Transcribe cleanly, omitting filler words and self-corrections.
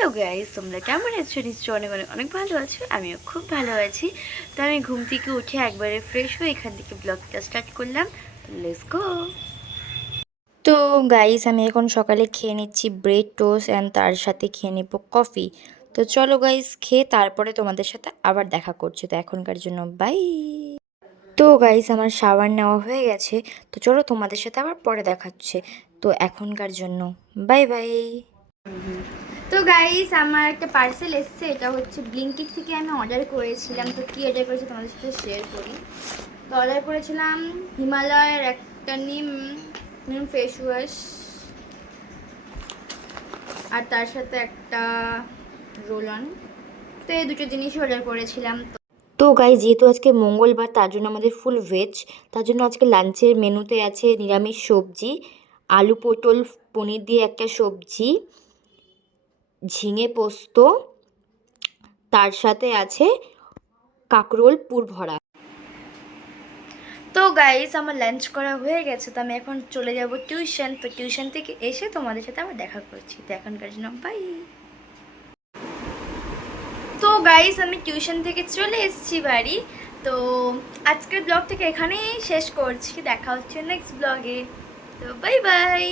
Hello guys, তোমরা কেমন আছো? নিশ্চয়ই অনেক অনেক অনেক ভালো আছো। আমিও খুব ভালো আছি। তো আমি ঘুম থেকে উঠে একবারে ফ্রেশ হয়ে এখান থেকে ব্লগটা স্টার্ট করলাম। Let's go. তো গাইস, আমি এখন সকালে খেয়ে নিচ্ছি ব্রেড টোস্ট অ্যান্ড তার সাথে খেয়ে নেব কফি। তো চলো গাইস, খেয়ে তারপরে তোমাদের সাথে আবার দেখা করছি। তো এখনকার জন্য বাই। তো গাইস, আমার শাওয়ার নেওয়া হয়ে গেছে। তো চলো তোমাদের সাথে আবার পরে দেখাচ্ছে। তো এখনকার জন্য বাই বাই। তো গাইস, আমার একটা পার্সেল এসছে। এটা হচ্ছে ব্লিঙ্কিট থেকে আমি অর্ডার করেছিলাম। তো কী অর্ডার করেছি তোমাদের সাথে শেয়ার করি। তো অর্ডার করেছিলাম হিমালয়ের একটা নিম নিম ফেস ওয়াশ, আর তার সাথে একটা রোল অন। তো এই দুটো জিনিসই অর্ডার করেছিলাম। তো গাইস, যেহেতু আজকে মঙ্গলবার, তার জন্য আমাদের ফুল ভেজ। তার জন্য আজকে লাঞ্চের মেনুতে আছে নিরামিষ সবজি, আলু পটল পনির দিয়ে একটা সবজি, ঝিঙে পোস্ত, তার সাথে আছে কাঁকরোল পুর ভরা। তো গাইস, আমার লাঞ্চ করা হয়ে গেছে। তো আমি এখন চলে যাব টিউশন। তো টিউশন থেকে এসে তোমাদের সাথে আবার দেখা করছি। তো এখনকার জন্য বাই। তো গাইস, আমি টিউশন থেকে চলে এসেছি বাড়ি। তো আজকের ব্লগ থেকে এখানেই শেষ করছি। দেখা হচ্ছে নেক্সট ব্লগে। তো বাই বাই।